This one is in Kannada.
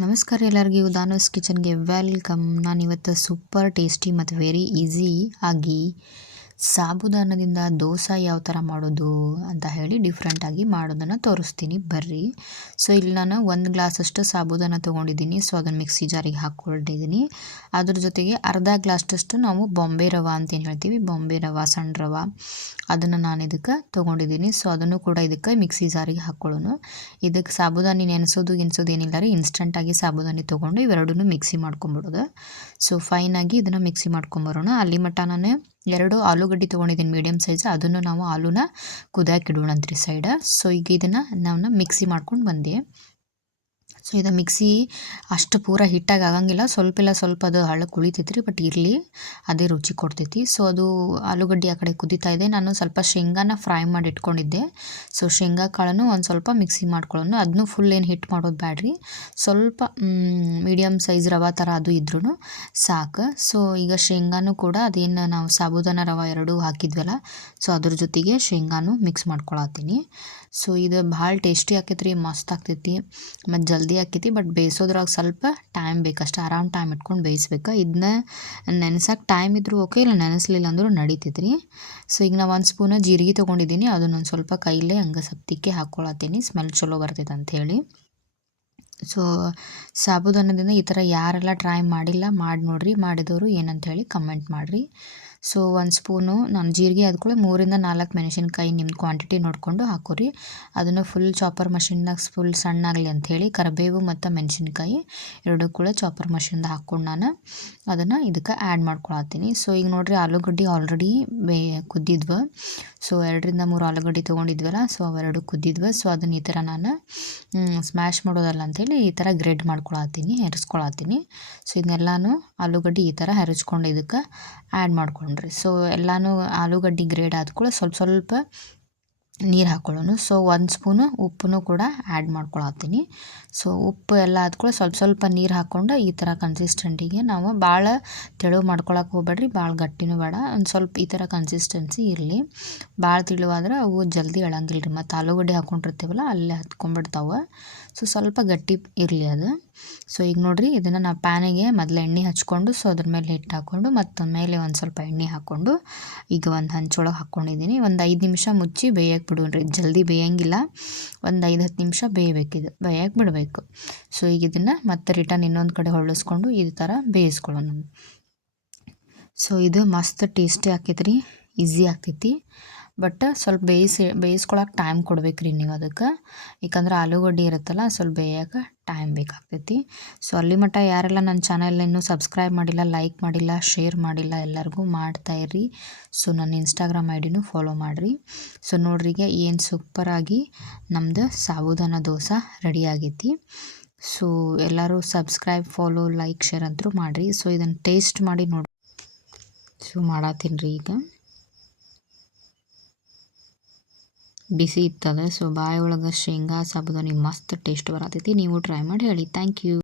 ನಮಸ್ಕಾರ ಎಲ್ಲರಿಗೂ ದಾನಸ್ ಕಿಚನ್ಗೆ ವೆಲ್ಕಮ್. ನಾನಿವತ್ತು ಸೂಪರ್ ಟೇಸ್ಟಿ ಮತ್ತು ವೆರಿ ಈಸಿ ಆಗಿ ಸಾಬುದಾನದಿಂದ ದೋಸೆ ಯಾವ ಥರ ಮಾಡೋದು ಅಂತ ಹೇಳಿ ಡಿಫ್ರೆಂಟಾಗಿ ಮಾಡೋದನ್ನು ತೋರಿಸ್ತೀನಿ ಬರ್ರಿ. ಸೊ ಇಲ್ಲಿ ನಾನು 1 ಗ್ಲಾಸಷ್ಟು ಸಾಬುದಾನ ತೊಗೊಂಡಿದ್ದೀನಿ. ಸೊ ಅದನ್ನು ಮಿಕ್ಸಿ ಜಾರಿಗೆ ಹಾಕ್ಕೊಂಡಿದ್ದೀನಿ. ಅದ್ರ ಜೊತೆಗೆ ಅರ್ಧ ಗ್ಲಾಸಷ್ಟು ನಾವು ಬಾಂಬೆ ರವೆ ಅಂತ ಏನು ಹೇಳ್ತೀವಿ, ಬಾಂಬೆ ರವೆ ಸಣ್ಣ ರವೆ, ಅದನ್ನು ನಾನು ಇದಕ್ಕೆ ತೊಗೊಂಡಿದ್ದೀನಿ. ಸೊ ಅದನ್ನು ಕೂಡ ಇದಕ್ಕೆ ಮಿಕ್ಸಿ ಜಾರಿಗೆ ಹಾಕ್ಕೊಳ್ಳೋಣ. ಇದಕ್ಕೆ ಸಾಬುದಾನಿ ನೆನೆಸೋದು ಏನಿಲ್ಲ ರೀ, ಇನ್ಸ್ಟಂಟಾಗಿ ಸಾಬುದಾನಿ ತೊಗೊಂಡು ಇವೆರಡನ್ನೂ ಮಿಕ್ಸಿ ಮಾಡ್ಕೊಂಬಿಡೋದು. ಸೊ ಫೈನಾಗಿ ಇದನ್ನು ಮಿಕ್ಸಿ ಮಾಡ್ಕೊಂಬರೋಣ. ಅಲ್ಲಿ ಮಟ್ಟ ನಾನು 2 ಆಲೂಗಡ್ಡೆ ತೊಗೊಂಡಿದ್ದೀನಿ ಮೀಡಿಯಮ್ ಸೈಜ್. ಅದನ್ನು ನಾವು ಆಲೂನ ಕುದಿಯಾಕಿಡೋಣ ಅಂತ್ರಿ ಸೈಡ. ಸೊ ಈಗ ಇದನ್ನು ನಾನು ಮಿಕ್ಸಿ ಮಾಡ್ಕೊಂಡು ಬಂದೆ. ಸೊ ಇದು ಮಿಕ್ಸಿ ಅಷ್ಟು ಪೂರ ಹಿಟ್ಟಾಗಿ ಆಗಂಗಿಲ್ಲ, ಸ್ವಲ್ಪ ಅದು ಹಳ್ಳಕ್ಕೆ ಉಳಿತೈತಿ ರೀ, ಬಟ್ ಇರಲಿ, ಅದೇ ರುಚಿ ಕೊಡ್ತೈತಿ. ಸೊ ಅದು ಆಲೂಗಡ್ಡೆ ಆ ಕಡೆ ಕುದೀತಾ ಇದೆ. ನಾನು ಸ್ವಲ್ಪ ಶೇಂಗಾನ ಫ್ರೈ ಮಾಡಿ ಇಟ್ಕೊಂಡಿದ್ದೆ. ಸೊ ಶೇಂಗಾ ಕಾಳನ್ನು ಒಂದು ಸ್ವಲ್ಪ ಮಿಕ್ಸಿ ಮಾಡ್ಕೊಳ್ಳೋಣ. ಅದನ್ನು ಫುಲ್ ಏನು ಹಿಟ್ಟು ಮಾಡೋದು ಬ್ಯಾಡ್ರಿ, ಸ್ವಲ್ಪ ಮೀಡಿಯಮ್ ಸೈಜ್ ರವೆ ಥರ ಅದು ಇದ್ರೂ ಸಾಕು. ಸೊ ಈಗ ಶೇಂಗಾನು ಕೂಡ ಅದೇನು ನಾವು ಸಾಬುದಾನ ರವೆ ಎರಡೂ ಹಾಕಿದ್ವಲ್ಲ, ಸೊ ಅದ್ರ ಜೊತೆಗೆ ಶೇಂಗಾನು ಮಿಕ್ಸ್ ಮಾಡ್ಕೊಳತ್ತೀನಿ. ಸೊ ಇದು ಭಾಳ ಟೇಸ್ಟಿ ಆಕೈತಿ ರೀ, ಮಸ್ತ್ ಆಗ್ತೈತಿ ಮತ್ತು ಜಲ್ದಿ ಆಕೈತಿ. ಬಟ್ ಬೇಯಿಸೋದ್ರಾಗ ಸ್ವಲ್ಪ ಟೈಮ್ ಬೇಕಷ್ಟು, ಆರಾಮ್ ಟೈಮ್ ಇಟ್ಕೊಂಡು ಬೇಯಿಸ್ಬೇಕು. ಇದನ್ನ ನೆನೆಸಕ್ಕೆ ಟೈಮ್ ಇದ್ರೂ ಓಕೆ, ಇಲ್ಲ ನೆನೆಸ್ಲಿಲ್ಲ ಅಂದರೂ ನಡೀತೈತಿ ರೀ. ಸೊ ಈಗ ನಾವು 1 ಸ್ಪೂನ್ ಜೀರಿಗೆ ತೊಗೊಂಡಿದ್ದೀನಿ. ಅದನ್ನೊಂದು ಸ್ವಲ್ಪ ಕೈಲೇ ಹಂಗೆ ಸಪ್ತಿಕ್ಕೆ ಹಾಕ್ಕೊಳತ್ತೀನಿ, ಸ್ಮೆಲ್ ಚಲೋ ಬರ್ತೈತೆ ಅಂಥೇಳಿ. ಸೊ ಸಾಬುದಾನದಿಂದ ಈ ಥರ ಯಾರೆಲ್ಲ ಟ್ರೈ ಮಾಡಿಲ್ಲ ಮಾಡಿ ನೋಡಿರಿ, ಮಾಡಿದವರು ಏನಂತ ಹೇಳಿ ಕಮೆಂಟ್ ಮಾಡಿರಿ. ಸೊ 1 ಸ್ಪೂನು ನಾನು ಜೀರಿಗೆ ಆದ್ಕೊಳ್ಳಿ 3 ಇಂದ 4 ಮೆಣಸಿನ್ಕಾಯಿ ನಿಮ್ಮ ಕ್ವಾಂಟಿಟಿ ನೋಡಿಕೊಂಡು ಹಾಕೋರಿ. ಅದನ್ನು ಫುಲ್ ಚಾಪರ್ ಮಷಿನ್ದಾಗ ಫುಲ್ ಸಣ್ಣಾಗಲಿ ಅಂಥೇಳಿ ಕರಿಬೇವು ಮತ್ತು ಮೆಣಸಿನ್ಕಾಯಿ ಎರಡೂ ಕೂಡ ಚಾಪರ್ ಮಷಿನ್ದಾಗ ಹಾಕ್ಕೊಂಡು ನಾನು ಅದನ್ನು ಇದಕ್ಕೆ ಆ್ಯಡ್ ಮಾಡ್ಕೊಳತ್ತೀನಿ. ಸೊ ಈಗ ನೋಡಿರಿ, ಆಲೂಗಡ್ಡೆ ಆಲ್ರೆಡಿ ಕುದ್ದಿದ್ವು. ಸೊ 2 ರಿಂದ 3 ಆಲೂಗಡ್ಡೆ ತೊಗೊಂಡಿದ್ವಲ್ಲ, ಸೊ ಅವೆರಡು ಕುದ್ದಿದ್ವು. ಸೊ ಅದನ್ನು ಈ ಥರ ನಾನು ಸ್ಮ್ಯಾಶ್ ಮಾಡೋದಲ್ಲ ಅಂಥೇಳಿ ಈ ಥರ ಗ್ರೇಡ್ ಮಾಡ್ಕೊಳತ್ತೀನಿ, ಹೆರಿಸ್ಕೊಳತ್ತೀನಿ. ಸೊ ಇದನ್ನೆಲ್ಲನೂ ಆಲೂಗಡ್ಡೆ ಈ ಥರ ಹೆರಿಸ್ಕೊಂಡು ಇದಕ್ಕೆ ಆ್ಯಡ್ ಮಾಡ್ಕೊಂಡ್ರಿ. ಸೊ ಎಲ್ಲನೂ ಆಲೂಗಡ್ಡೆ ಗ್ರೇಡ್ ಆದ್ಕೂಡ ಸ್ವಲ್ಪ ನೀರು ಹಾಕ್ಕೊಳ್ಳೋಣ. ಸೊ 1 ಸ್ಪೂನು ಉಪ್ಪನ್ನು ಕೂಡ ಆ್ಯಡ್ ಮಾಡ್ಕೊಳತ್ತೀನಿ. ಸೊ ಉಪ್ಪು ಎಲ್ಲ ಆದ್ಕೂಡ ಸ್ವಲ್ಪ ನೀರು ಹಾಕ್ಕೊಂಡು ಈ ಥರ ಕನ್ಸಿಸ್ಟೆಂಟಿಗೆ ನಾವು ಭಾಳ ತೆಳು ಮಾಡ್ಕೊಳಕ್ಕೆ ಹೋಗ್ಬೇಡ್ರಿ, ಭಾಳ ಗಟ್ಟಿನೂ ಬೇಡ, ಒಂದು ಸ್ವಲ್ಪ ಈ ಥರ ಕನ್ಸಿಸ್ಟೆನ್ಸಿ ಇರಲಿ. ಭಾಳ ತೆಳುವಾದ್ರೆ ಅವು ಜಲ್ದಿ ಎಳಂಗಿಲ್ಲ ರೀ, ಮತ್ತು ಆಲೂಗಡ್ಡೆ ಹಾಕ್ಕೊಂಡಿರ್ತೀವಲ್ಲ ಅಲ್ಲೇ ಹತ್ಕೊಂಡ್ಬಿಡ್ತಾವೆ. ಸೊ ಸ್ವಲ್ಪ ಗಟ್ಟಿ ಇರಲಿ ಅದು. ಸೊ ಈಗ ನೋಡಿರಿ, ಇದನ್ನು ನಾವು ಪ್ಯಾನಿಗೆ ಮೊದಲು ಎಣ್ಣೆ ಹಚ್ಕೊಂಡು, ಸೊ ಅದ್ರ ಮೇಲೆ ಹಿಟ್ಟು ಹಾಕ್ಕೊಂಡು ಮತ್ತು ಮೇಲೆ ಒಂದು ಸ್ವಲ್ಪ ಎಣ್ಣೆ ಹಾಕ್ಕೊಂಡು ಈಗ ಒಂದು ಹಂಚೊಳಗೆ ಹಾಕ್ಕೊಂಡಿದ್ದೀನಿ. ಒಂದು 5 ನಿಮಿಷ ಮುಚ್ಚಿ ಬೇಯಕ್ಕೆ ಬಿಡೋಣ್ರಿ, ಜಲ್ದಿ ಬೇಯಂಗಿಲ್ಲ, ಒಂದು 5-10 ನಿಮಿಷ ಬೇಯಬೇಕಿದು, ಬೇಯಕ್ಕೆ ಬಿಡಬೇಕು. ಸೊ ಈಗ ಇದನ್ನು ಮತ್ತೆ ರಿಟರ್ನ್ ಇನ್ನೊಂದು ಕಡೆ ಹೊಳ್ಳಿಸ್ಕೊಂಡು ಈ ಥರ ಬೇಯಿಸ್ಕೊಳ್ಳೋಣ. ಸೊ ಇದು ಮಸ್ತ್ ಟೇಸ್ಟಿ ಆಕೈತಿ ರೀ, ಈಸಿ ಆಗ್ತೈತಿ. ಬಟ್ ಸ್ವಲ್ಪ ಬೇಯಿಸ್ಕೊಳಕ್ಕೆ ಟೈಮ್ ಕೊಡ್ಬೇಕು ರೀ ನೀವು ಅದಕ್ಕೆ, ಯಾಕಂದ್ರೆ ಆಲೂಗಡ್ಡೆ ಇರುತ್ತಲ್ಲ, ಸ್ವಲ್ಪ ಬೇಯಕ್ಕೆ ಟೈಮ್ ಬೇಕಾಗ್ತೈತಿ. ಸೊ ಅಲ್ಲಿ ಮಟ್ಟ ಯಾರೆಲ್ಲ ನನ್ನ ಚಾನಲ್ ಇನ್ನೂ ಸಬ್ಸ್ಕ್ರೈಬ್ ಮಾಡಿಲ್ಲ, ಲೈಕ್ ಮಾಡಿಲ್ಲ, ಶೇರ್ ಮಾಡಿಲ್ಲ, ಎಲ್ಲರಿಗೂ ಮಾಡ್ತಾಯಿರ್ರಿ. ಸೊ ನನ್ನ ಇನ್ಸ್ಟಾಗ್ರಾಮ್ ಐಡಿನೂ ಫಾಲೋ ಮಾಡಿರಿ. ಸೊ ನೋಡ್ರಿ, ಈಗ ಏನು ಸೂಪರಾಗಿ ನಮ್ಮದು ಸಾಬುದಾನ ದೋಸೆ ರೆಡಿ ಆಗೈತಿ. ಸೊ ಎಲ್ಲರೂ ಸಬ್ಸ್ಕ್ರೈಬ್, ಫಾಲೋ, ಲೈಕ್, ಶೇರ್ ಅಂತೂ ಮಾಡಿರಿ. ಸೊ ಇದನ್ನು ಟೇಸ್ಟ್ ಮಾಡಿ ನೋಡಿ. ಸೊ ಮಾಡತ್ತೀನಿ ರೀ, ಈಗ ಬಿಸಿ ಇರ್ತದೆ. ಸೊ ಬಾಯಿ ಒಳಗೆ ಶೇಂಗಾ ಸಾಬುದಾನಿ ಮಸ್ತ್ ಟೇಸ್ಟ್ ಬರತೈತಿ. ನೀವು ಟ್ರೈ ಮಾಡಿ ಹೇಳಿ. Thank you.